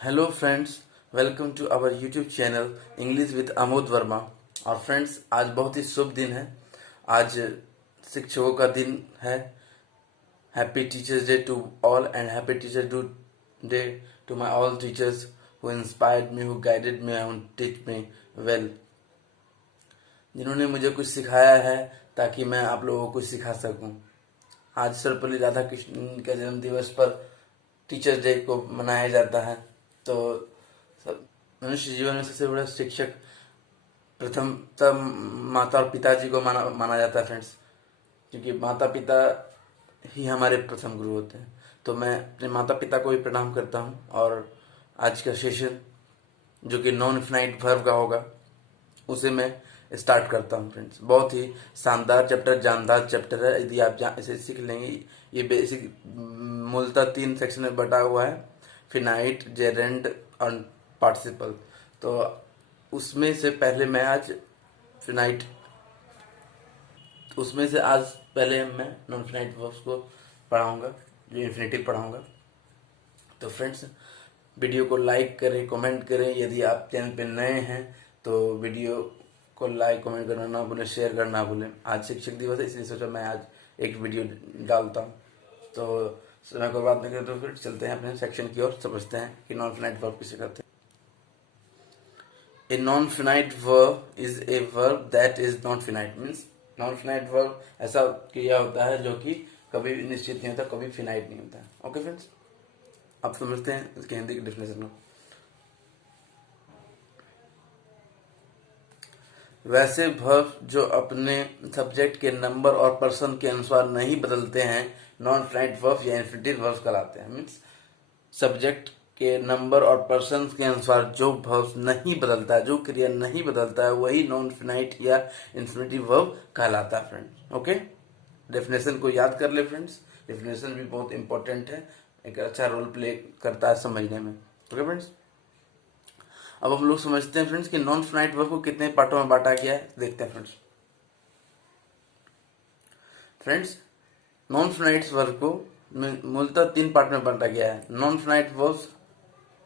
Hello friends, welcome to our YouTube channel English with Amod Verma. और friends, आज बहुत ही शुभ दिन है। आज शिक्षकों का दिन है। Happy teachers day to all and happy teacher day to my all teachers who inspired me, who guided me and teach me well, जिन्होंने मुझे कुछ सिखाया है ताकि मैं आप लोगों को सिखा सकूं। आज सर्वपल्ली राधाकृष्णन के जन्म दिवस पर टीचर्स डे को मनाया जाता है। तो मनुष्य जीवन में सबसे बड़ा शिक्षक प्रथमतः माता और पिताजी को माना जाता है फ्रेंड्स, क्योंकि माता पिता ही हमारे प्रथम गुरु होते हैं। तो मैं अपने माता पिता को भी प्रणाम करता हूँ। और आज का सेशन जो कि नॉन इनफिनाइट वर्ब का होगा उसे मैं स्टार्ट करता हूँ फ्रेंड्स। बहुत ही शानदार चैप्टर, जानदार चैप्टर है। यदि आप इसे सीख लेंगे, ये बेसिक मूलतः 3 सेक्शन में बटा हुआ है, फिनाइट, जेरेंड और पार्टिसिपल। तो उसमें से पहले मैं आज फिनाइट उसमें से आज पहले मैं नॉन फिनाइट वर्ब्स को पढ़ाऊंगा, जो इन्फिनेटिव पढ़ाऊंगा। तो फ्रेंड्स, वीडियो को लाइक करें, कमेंट करें। यदि आप चैनल पे नए हैं तो वीडियो को लाइक कमेंट करना ना भूलें, शेयर करना ना भूलें। आज शिक्षक दिवस है, इसलिए सोचा मैं आज एक वीडियो डालता हूँ। तो समय को बात नहीं करते तो फिर चलते हैं अपने सेक्शन की ओर, समझते हैं कि नॉन फिनाइट वर्ब किसे कहते हैं। A non-finite verb is a verb that is not finite. Means non-finite verb ऐसा क्रिया होता है जो कि कभी भी निश्चित नहीं होता, कभी फिनाइट नहीं होता। ओके फ्रेंड्स, आप समझते हैं इसके हिंदी की डेफिनेशन को। वैसे वर्ब जो अपने सब्जेक्ट के नंबर और पर्सन के अनुसार नहीं बदलते हैं नॉन फिनाइट वर्ब या इन्फिनिटिव वर्ब कहलाते हैं। मीन्स सब्जेक्ट के नंबर और पर्सन के अनुसार जो वर्ब नहीं बदलता है, जो क्रिया नहीं बदलता है, वही नॉन फिनाइट या इन्फिनिटिव वर्ब कहलाता है फ्रेंड्स। ओके, डेफिनेशन को याद कर ले फ्रेंड्स। डेफिनेशन भी बहुत इंपॉर्टेंट है, एक अच्छा रोल प्ले करता है समझने में। ओके फ्रेंड्स, अब हम लोग समझते हैं फ्रेंड्स कि नॉन फिनाइट वर्ब को कितने पार्टों में बांटा गया है। देखते हैं फ्रेंड्स, नॉन फिनाइट वर्ब को मूलतः 3 पार्ट में बांटा गया है। Non finite verbs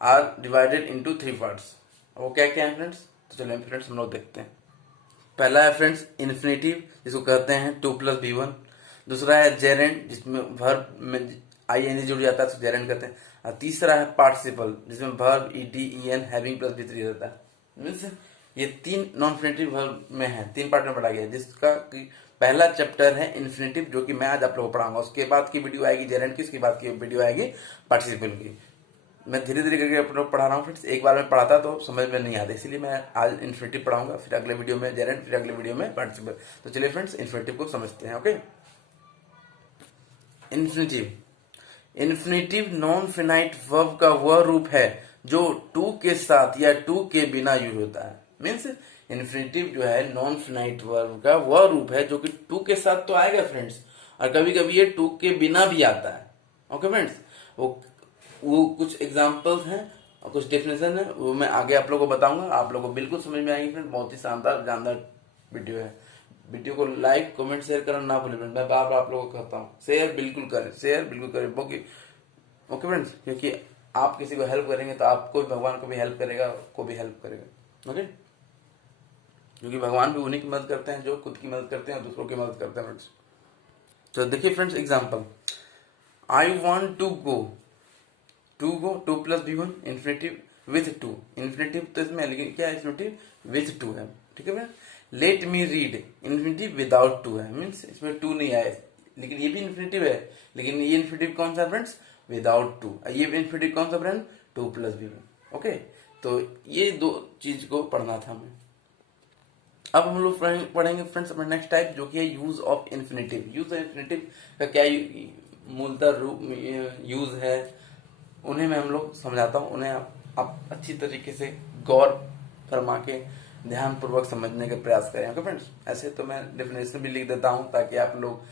are divided into 3 parts. वो क्या क्या है फ्रेंड्स? तो चलिए फ्रेंड्स हम लोग देखते हैं। पहला है फ्रेंड्स इन्फिनेटिव, जिसको कहते हैं 2 + V1। दूसरा है जेरेंड, जिसमें वर्ब में IN जुड़ जाता है तो जेरेंड कहते हैं। और तीसरा है पार्टिसिपल, जिसमें verb ED EN having plus V3 रहता है। मीन्स ये 3 नॉन इन्फिनेटिव वर्ब में है, 3 पार्ट में पढ़ा गया है, जिसका पहला चैप्टर है इन्फिनेटिव, जो कि मैं आज आप लोगों को पढ़ाऊंगा। उसके बाद की वीडियो आएगी जेरेंड की, उसके बाद की वीडियो आएगी पार्टिसिपल की। मैं धीरे धीरे करके आप लोग पढ़ा रहा हूँ फ्रेंड्स। एक बार में पढ़ाता तो समझ में नहीं आता, इसीलिए मैं आज इन्फिनेटिव पढ़ाऊंगा, फिर अगले वीडियो में जेरेंड, फिर अगले वीडियो में पार्टिसिपल। तो चलिए फ्रेंड्स, इन्फिनेटिव को समझते हैं। Okay, infinitive infinitive non finite verb का वह रूप है जो टू के साथ या टू के बिना यूज होता है। मीन्स इन्फिनेटिव जो है नॉन फिनाइट वर्ब का वह रूप है जो कि टू के साथ तो आएगा फ्रेंड्स, और कभी कभी ये टू के बिना भी आता है। ओके फ्रेंड्स, वो कुछ एग्जाम्पल्स हैं और कुछ डेफिनेशन है, वो मैं आगे आप लोगों को बताऊंगा। आप लोगों को बिल्कुल समझ में आएंगे फ्रेंड। बहुत ही शानदार जानदार वीडियो है। वीडियो को लाइक कमेंट शेयर करना ना भूलें फ्रेंड। मैं बार बार आप लोगों को कहता हूँ, शेयर बिल्कुल करें, शेयर बिल्कुल करें। ओके फ्रेंड्स, क्योंकि आप किसी को हेल्प करेंगे तो आपको भी भगवान को भी हेल्प करेगा, को भी हेल्प करेगा। ओके, क्योंकि भगवान भी उन्हीं की मदद करते हैं जो खुद की मदद करते हैं और दूसरों की मदद करते हैं फ्रेंड्स। तो देखिए friends, example, I want to go, 2 + V1 infinitive with 2। Infinitive तो इसमें, लेकिन क्या है, इन्फिनेटिव विथ 2 है। ठीक है। Let me read, infinitive without 2 है। मीन्स इसमें 2 नहीं आया, लेकिन ये भी इन्फिनेटिव है, लेकिन ये इन्फिनेटिव कौन सा फ्रेंड्स? विदाउट 2। ये इन्फिनेटिव कौन सा फ्रेंड? 2 + V1। ओके, तो ये 2 चीज को पढ़ना था हमें। अब हम लोग पढ़ेंगे फ्रेंड्स अपना नेक्स्ट टाइप, जो कि है use of infinitive. Use of infinitive का क्या मूलतः रूप यूज है, उन्हें मैं हम लोग समझाता हूँ। उन्हें आप अच्छी तरीके से गौर फरमा के ध्यान पूर्वक समझने का प्रयास करें। ओके फ्रेंड्स, ऐसे तो मैं डेफिनेशन भी लिख देता हूँ ताकि आप लोग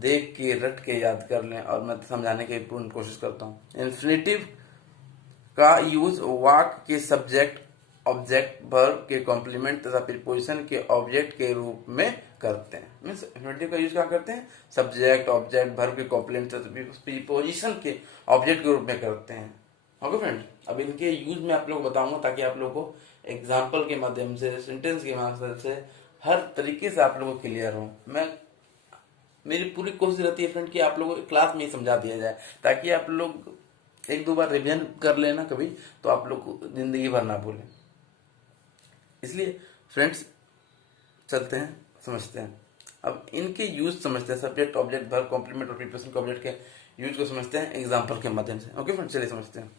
देख के रट के याद कर लें, और मैं समझाने की पूर्ण कोशिश करता हूँ। इन्फिनेटिव का यूज वाक्य के सब्जेक्ट ऑब्जेक्ट वर्ब के कॉम्प्लीमेंट तथा प्रीपोजिशन के ऑब्जेक्ट के रूप में करते हैं। मीन्स इन्फिनेटिव का यूज क्या करते हैं? सब्जेक्ट ऑब्जेक्ट वर्ब के कॉम्प्लीमेंट तथा प्रीपोजिशन के ऑब्जेक्ट के रूप में करते हैं। ओके फ्रेंड्स, अब इनके यूज में आप लोग बताऊंगा ताकि आप लोगों को एग्जाम्पल के माध्यम से, सेंटेंस के माध्यम से हर तरीके से आप लोगों को क्लियर हो। मेरी पूरी कोशिश रहती है फ्रेंड कि आप लोगों को क्लास में ही समझा दिया जाए, ताकि आप लोग एक दो बार रिवीजन कर लेना कभी, तो आप लोग को जिंदगी भर ना भूलें। इसलिए फ्रेंड्स चलते हैं, समझते हैं। अब इनके यूज समझते हैं, सब्जेक्ट, ऑब्जेक्ट, वर्ब, कॉम्प्लीमेंट और प्रीपोजिशन के ऑब्जेक्ट के यूज को समझते हैं एग्जाम्पल के माध्यम से। ओके फ्रेंड्स, चलिए समझते हैं।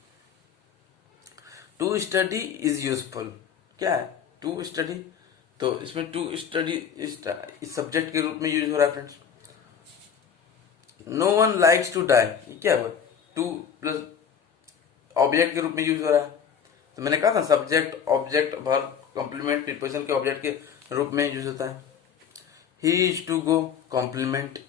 टू स्टडी इज यूजफुल, क्या है टू स्टडी? तो इसमें टू स्टडी इस सब्जेक्ट के रूप में यूज हो रहा है friends. No one likes to die, क्या हुआ? टू प्लस ऑब्जेक्ट के रूप में यूज हो रहा है। तो मैंने कहा था subject, object, verb, complement, preposition के ऑब्जेक्ट के रूप में यूज होता है। He is to go, complement.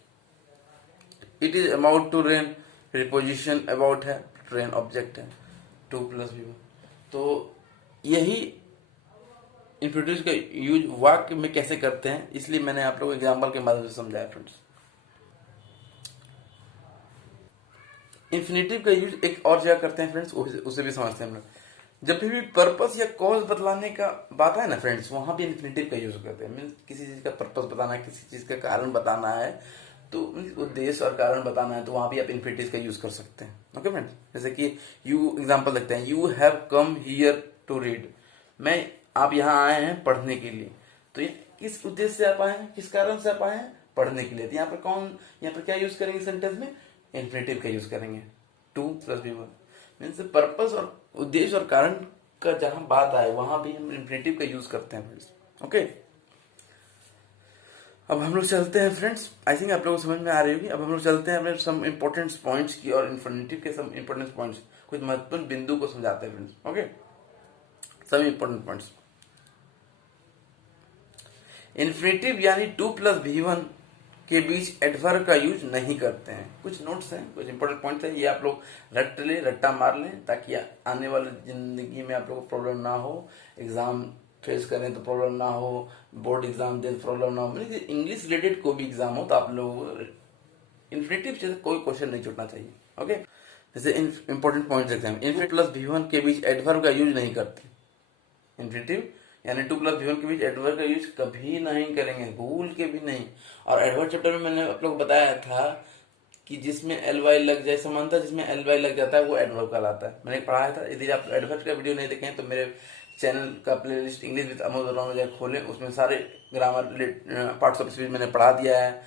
It is about to rain, preposition about है, ट्रेन ऑब्जेक्ट है, टू प्लस भी। तो यही इंट्रोड्यूस का यूज वाक्य में कैसे करते हैं, इसलिए मैंने आप लोगों को एग्जाम्पल के माध्यम से समझाया फ्रेंड्स। इन्फिनेटिव का यूज एक और जगह करते हैं फ्रेंड्स, उसे भी समझते हैं हम लोग। जब भी पर्पस या कॉज बतलाने का बात है ना फ्रेंड्स, वहां भी इन्फिनेटिव का यूज करते हैं। मीन्स किसी चीज का पर्पस बताना है, किसी चीज का कारण बताना है, तो उद्देश्य और कारण बताना है, तो वहां भी आप इन्फिनेटिव का यूज कर सकते हैं। ओके फ्रेंड्स, जैसे कि यू एग्जांपल देखते हैं, you have come here to read. आप यहाँ आए हैं पढ़ने के लिए। तो ये किस उद्देश्य से आप आए हैं, किस कारण से आप आए हैं? पढ़ने के लिए। तो यहाँ पर क्या यूज करेंगे सेंटेंस में? इन्फिनेटिव का यूज करेंगे, to plus V one. Means purpose और उद्देश्य और कारण का जहां बात आए वहां भी हम इन्फिनेटिव का यूज करते हैं फ्रेंड्स। ओके, अब हम लोग चलते हैं फ्रेंड्स, आई थिंक आप लोगों को समझ में आ रही होगी। अब हम लोग चलते हैं अपने सम इंपॉर्टेंट पॉइंट्स की, और इन्फिनेटिव के सम इंपॉर्टेंट पॉइंट्स, कुछ महत्वपूर्ण बिंदु को समझाते हैं friends. Okay, some important points. Infinitive यानी टू प्लस भी वन के बीच एडवर्ब का यूज नहीं करते हैं। कुछ नोट्स हैं, कुछ इंपॉर्टेंट पॉइंट्स हैं, ये आप लोग रट ले, रट्टा मार लें, ताकि आने वाले जिंदगी में आप लोग को प्रॉब्लम ना हो। एग्जाम फेस करें तो प्रॉब्लम ना हो, बोर्ड एग्जाम दे तो प्रॉब्लम ना हो। इंग्लिश रिलेटेड कोई भी एग्जाम हो तो आप लोग इन्फिनेटिव से कोई क्वेश्चन नहीं छूटना चाहिए। ओके, जैसे इंपॉर्टेंट पॉइंट देखते हैं। इन्फिनेटिव प्लस भी वन के बीच एडवर्ब का यूज नहीं करते। इन्फिनेटिव यानी टू प्लस भी वन के बीच एडवर्ब का यूज कभी नहीं करेंगे, भूल के भी नहीं। और एडवर्ब चैप्टर में मैंने आप लोग बताया था कि जिसमें एल वाई लग जाए, समानता जिसमें एल वाई लग जाता है वो एडवर्ब कहलाता है। मैंने पढ़ाया था। यदि आप एडवर्ब का वीडियो नहीं देखे हैं तो मेरे चैनल का playlist English with Amod Verma में खोलें, उसमें सारे ग्रामर पार्ट्स ऑफ स्पीच मैंने पढ़ा दिया है।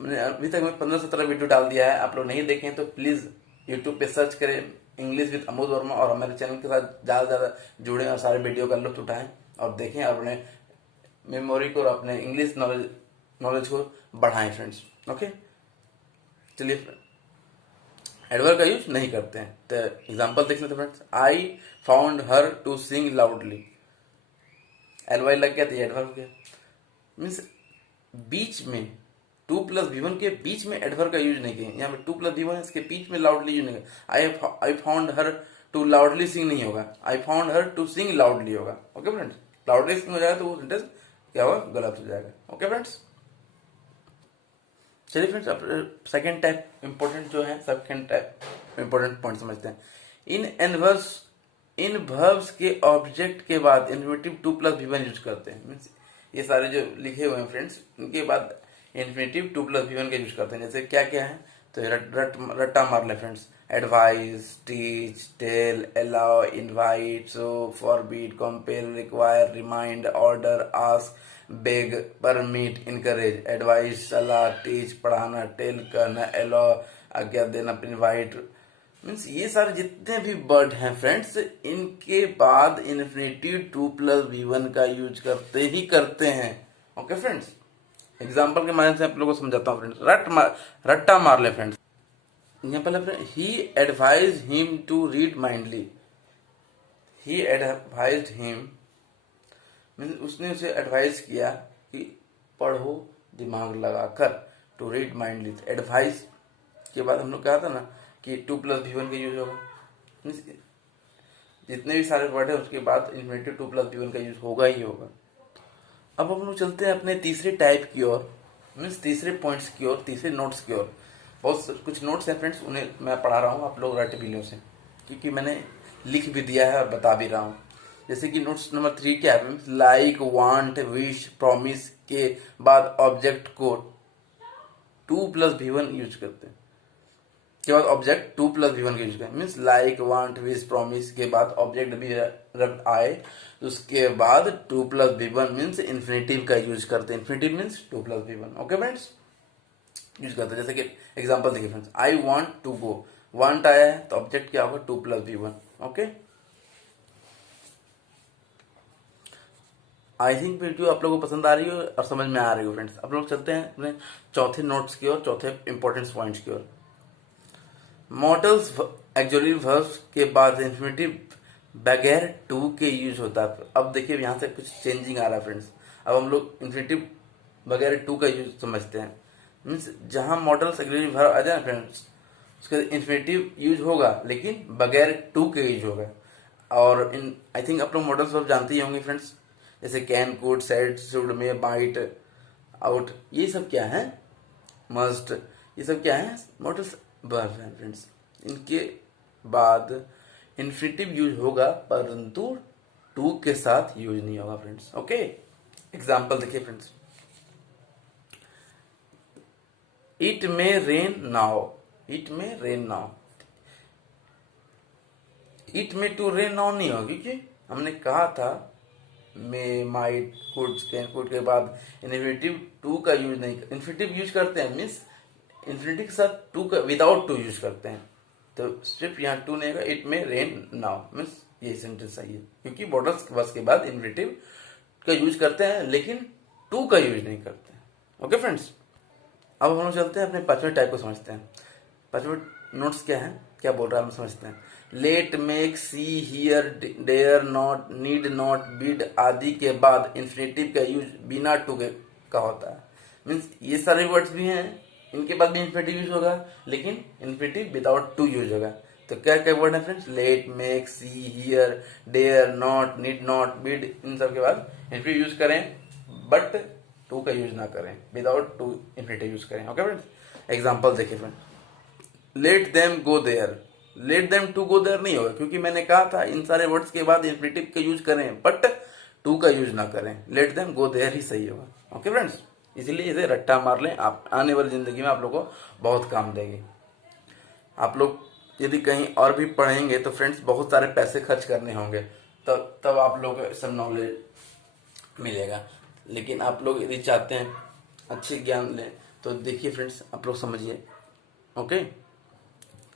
मैंने अभी तक मैं 15-17 वीडियो डाल दिया है। आप लोग नहीं देखें तो प्लीज यूट्यूब पे सर्च करें इंग्लिश विद अमोद वर्मा, और हमारे चैनल के साथ ज्यादा से ज्यादा जुड़े और सारे वीडियो का लुत्फ उठाएं और देखें, और अपने मेमोरी को और अपने इंग्लिश नॉलेज को बढ़ाएं फ्रेंड्स। ओके, चलिए एडवर्ब का यूज नहीं करते हैं। तो एग्जांपल देख लेते friends. I found her to sing loudly, L Y लग गया तो एडवर्ब गया। मीन्स बीच में टू प्लस भी वन के बीच में एडवर्ब का यूज नहीं किया। यहाँ पे टू प्लस भी वन इसके बीच में लाउडली यूज नहीं किया। I found her to loudly sing नहीं होगा, I found her to sing loudly होगा। ओके फ्रेंड्स, लाउडली सिंग हो जाएगा तो वो सेंटेंस क्या होगा? गलत हो जाएगा। ओके फ्रेंड्स, चलिए फ्रेंड्स अब सेकेंड टाइप इंपॉर्टेंट जो है, सेकेंड टाइप इंपॉर्टेंट पॉइंट समझते हैं। इन वर्ब्स के ऑब्जेक्ट के बाद infinitive to plus V one use करते हैं। मीन्स ये सारे जो लिखे हुए हैं फ्रेंड्स, इनके बाद infinitive to plus V one का यूज करते हैं। जैसे क्या क्या है तो रट्टा मार ले friends. Advice, teach, tell, allow, invite, so, forbid, compel, require, remind, order, ask, beg, permit, encourage. Advice सलाह, टीच पढ़ाना, टेल करना, अलाउ आज्ञा देना, इनवाइट। मीन्स ये सारे जितने भी वर्ड हैं फ्रेंड्स, इनके बाद infinitive to plus V one का यूज करते ही करते हैं। ओके फ्रेंड्स, एग्जाम्पल के माध्यम से आप लोगों को समझाता हूँ फ्रेंड्स। रट्टा मार ले फ्रेंड्स। यहाँ पहले ही advise him to read mindly. He advise him means उसने उसे एडवाइस किया कि पढ़ो दिमाग लगाकर, टू रीड माइंडली। एडवाइस के बाद हम लोग कहा था ना कि टू प्लस भी वन का यूज होगा। जितने भी सारे वर्ड है उसके बाद infinitive to plus V one का यूज होगा ही होगा। अब हम लोग चलते हैं अपने तीसरे टाइप की ओर, मीन्स तीसरे पॉइंट्स की ओर, तीसरे नोट्स की ओर। बहुत कुछ नोट्स हैं फ्रेंड्स, उन्हें मैं पढ़ा रहा हूँ, आप लोग रट भी लो से। क्योंकि मैंने लिख भी दिया है और बता भी रहा हूँ। जैसे कि नोट्स नंबर 3 क्या है, लाइक, वांट, विश, प्रॉमिस के बाद ऑब्जेक्ट को 2+V1 यूज करते हैं। के बाद ऑब्जेक्ट 2+V1 का यूज करें, means like, want, wish, promise के बाद ऑब्जेक्ट भी जब आए तो उसके बाद 2+V1 मीन्स इन्फिनेटिव का यूज करते हैं। Infinitive means 2+V1। Okay friends, use करते हैं। जैसे कि एग्जांपल देखिए friends, I want to go, want आया है तो ऑब्जेक्ट क्या होगा, 2+V1। Okay, I think video आप लोगों को पसंद आ रही हो और समझ में आ रही हो फ्रेंड्स। अब लोग चलते हैं अपने चौथे नोट्स की ओर, चौथे इंपॉर्टेंट पॉइंट्स की ओर। मॉडल्स एक्चुअली वर्ब्स के बाद इन्फिनेटिव बगैर टू के यूज होता है। अब देखिए यहाँ से कुछ चेंजिंग आ रहा है फ्रेंड्स। अब हम लोग इन्फिनेटिव बगैर टू का यूज समझते हैं, मीन्स जहां मॉडल्स एक्चुअली वर्ब आ जाए फ्रेंड्स उसका इन्फिनेटिव यूज होगा लेकिन बगैर टू के यूज होगा। और इन आई थिंक आप लोग मॉडल्स वर्ब जानते ही होंगे फ्रेंड्स, जैसे can, could, said, should, may, might, out, ये सब क्या है, मस्ट, ये सब क्या है, मॉडल्स वर्ब हैं फ्रेंड्स। इनके बाद इन्फिनेटिव यूज होगा परंतु टू के साथ यूज नहीं होगा फ्रेंड्स। ओके, एग्जाम्पल देखिए friends, it may rain now, it may rain now, it may to rain now नहीं होगा क्योंकि हमने कहा था may, might, could, can, could के बाद इन्फिनेटिव टू का यूज नहीं, इन्फिनेटिव यूज करते हैं मीन्स इन्फिनेटिव के साथ टू का विदाउट टू यूज करते हैं। तो सिर्फ यहाँ टू नहीं होगा, it may rain now means ये सेंटेंस सही है क्योंकि बॉर्डर्स बस के बाद इन्फिनेटिव का यूज करते हैं लेकिन टू का यूज नहीं करते हैं। ओके फ्रेंड्स, अब हम लोग चलते हैं अपने पांचवें टाइप को समझते हैं। पांचवें नोट्स क्या है, क्या बोल रहा है हम समझते हैं। Let, make, see, hear, dare, not, need not, bid आदि के बाद इन्फिनेटिव का यूज बिना टू के का होता है। मीन्स ये सारे वर्ड्स भी हैं, इनके बाद भी इन्फिनेटिव यूज होगा लेकिन इन्फिनेटिव विदाउट टू यूज होगा। तो क्या क्या वर्ड है friends, let, make, see, hear, dare, not, need not, bid, इन सब के बाद इन्फिनेटिव यूज करें बट टू का यूज ना करें, विदाउट टू इन्फिनेटिव यूज करें। ओके फ्रेंड्स, एग्जांपल देखिए friends, let them go there, let them to go there नहीं होगा क्योंकि मैंने कहा था इन सारे वर्ड्स के बाद इन्फिनेटिव का यूज करें बट टू का यूज ना करें, लेट देम गो देयर ही सही होगा। ओके फ्रेंड्स, इसलिए इसे रट्टा मार लें, आप आने वाली जिंदगी में आप लोग को बहुत काम देगी। आप लोग यदि कहीं और भी पढ़ेंगे तो फ्रेंड्स बहुत सारे पैसे खर्च करने होंगे, तब आप लोग को सब नॉलेज मिलेगा। लेकिन आप लोग यदि चाहते हैं अच्छे ज्ञान लें तो देखिए फ्रेंड्स, आप लोग समझिए। ओके,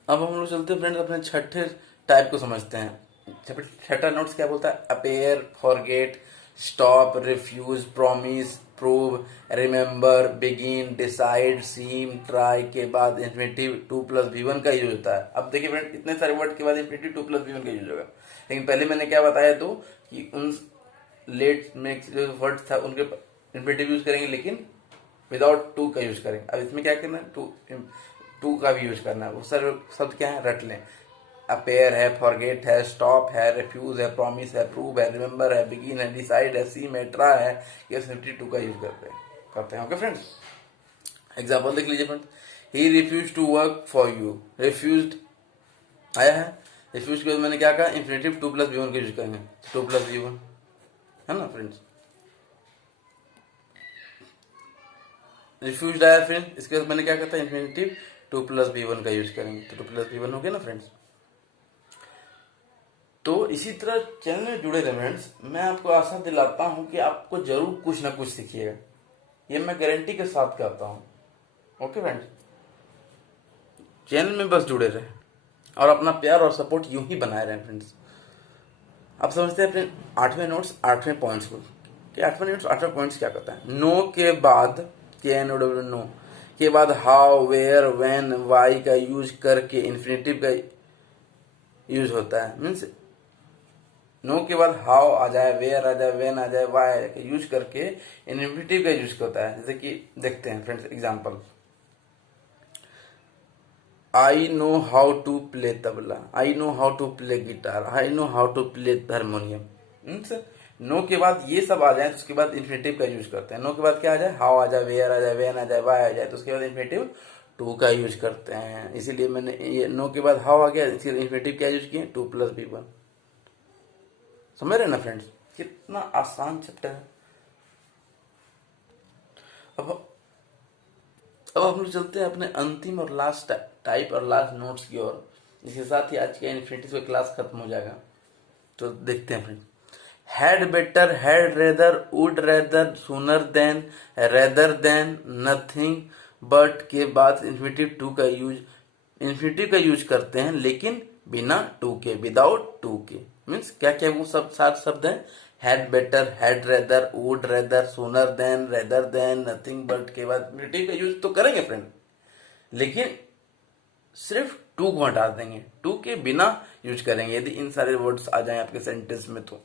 अब हम लोग चलते हैं फ्रेंड्स अपने छठे टाइप को समझते हैं। छठा नोट्स क्या बोलता है, appear, forget, stop, refuse, promise, prove, remember, begin, decide, seem, try के बाद इन्फिनेटिव 2+V1 का यूज होता है। अब देखिए फ्रेंड, इतने सारे वर्ड के बाद इन्फिनेटिव 2+V1 का यूज होगा, लेकिन पहले मैंने क्या बताया तो कि उन लेट में जो वर्ड था उनके इन्फिनेटिव यूज करेंगे लेकिन विदाउट टू का यूज करेंगे। अब इसमें क्या करना है, टू का भी यूज करना है। वो सारे शब्द क्या है, रट लें। अपेयर है, फॉरगेट है, स्टॉप है, रिफ्यूज है, प्रॉमिस है, प्रूव है, रिमेंबर है, बिगिन है, डिसाइड है, सीम है, ट्राई है, ये सिर्फ टू का यूज करते हैं। ओके फ्रेंड्स, एग्जाम्पल देख लीजिए friends, he refuse to work for you, refuse आया है, रिफ्यूज के बाद मैंने क्या कहा, इन्फिनेटिव 2+V1 का यूज करेंगे, 2+V1 है ना फ्रेंड्स। रिफ्यूज आया फ्रेंड, इसके बाद मैंने क्या कहता है, इन्फिनेटिव 2+V1 का यूज करेंगे, तो 2+V1 हो गया ना फ्रेंड्स। तो इसी तरह चैनल में जुड़े रहे फ्रेंड्स, मैं आपको आशा दिलाता हूं कि आपको जरूर कुछ ना कुछ सीखिएगा, ये मैं गारंटी के साथ कहता हूं। ओके फ्रेंड्स, चैनल में बस जुड़े रहे और अपना प्यार और सपोर्ट यूं ही बनाए रहे फ्रेंड्स। आप समझते हैं फ्रेंड आठवें नोट्स, आठवें पॉइंट्स को, कि आठवें नोट्स, आठवें पॉइंट्स क्या कहता है। नो के बाद KNOW, नो के बाद हाउ, वेयर, व्हेन, वाई का यूज करके इन्फिनेटिव का यूज होता है। मीन्स नो के बाद हाउ आ जाए, वेयर आ जाए, व्हेन आ जाए, वाई का यूज करके इन्फिनेटिव का यूज होता है। जैसे कि देखते हैं friends example, I know how to play tabla, I know how to play guitar, I know how to play harmonium. Means no के बाद ये सब आ जाए तो उसके बाद इन्फिनेटिव का यूज करते हैं। नो के बाद क्या आ जाए, हाउ आ जाए, वेयर आ जाए, व्हेन आ जाए, वाई आ जाए, तो उसके बाद इन्फिनेटिव टू का यूज करते हैं, इसीलिए मैंने ये नो के बाद हाउ आ गया, इसलिए इन्फिनेटिव क्या यूज किए, 2 + B1। समझ रहे ना फ्रेंड्स, कितना आसान चैप्टर है। अब हम लोग चलते हैं अपने अंतिम और लास्ट टाइप और लास्ट नोट्स की ओर। इसके साथ ही आज का इन्फिनेटिव का क्लास खत्म हो जाएगा। तो देखते हैं friends, had better, had rather, would rather, sooner than, rather then, nothing but के बाद इन्फिनेटिव का यूज करते हैं, लेकिन बिना टू के, विदाउट टू के। मीन्स क्या क्या वो सब 7 शब्द हैं, had better, had rather, would rather, sooner than, rather then, nothing but के बाद इन्फिनेटिव का यूज तो करेंगे फ्रेंड, लेकिन सिर्फ टू को हटा देंगे, टू के बिना यूज करेंगे यदि इन सारे वर्ड्स आ जाएं आपके सेंटेंस में। तो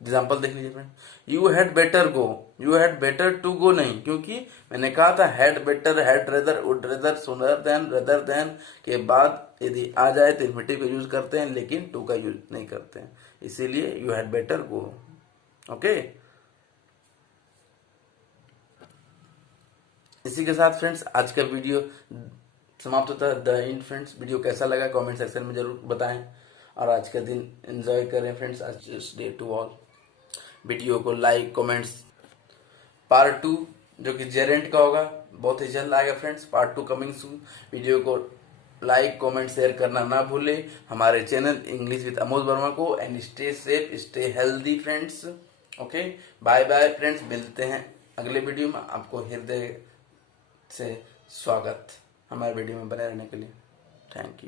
एग्जाम्पल देख लीजिए friend, you had better go, you had better to go नहीं, क्योंकि मैंने कहा था had better, had rather, would rather, sooner than, rather than के बाद यदि आ जाए तो इन्फिनेटिव का यूज करते हैं, लेकिन टू का यूज नहीं करते हैं, इसीलिए you had better go. Okay, इसी के साथ फ्रेंड्स आज का वीडियो समाप्त होता है। द एंड फ्रेंड्स, वीडियो कैसा लगा कमेंट सेक्शन में जरूर बताएं, और आज का दिन एंजॉय करें फ्रेंड्स। आज डे टू ऑल, वीडियो को लाइक कमेंट्स। पार्ट 2 जो कि जेरेंट का होगा बहुत ही जल्द आएगा friends, part 2 coming soon. Video को लाइक कमेंट शेयर करना ना भूले हमारे channel English with Amol Verma को। And stay safe, stay healthy friends. Okay, bye bye friends, मिलते हैं अगले वीडियो में। आपको हृदय से स्वागत हमारे वीडियो में बने रहने के लिए। Thank you.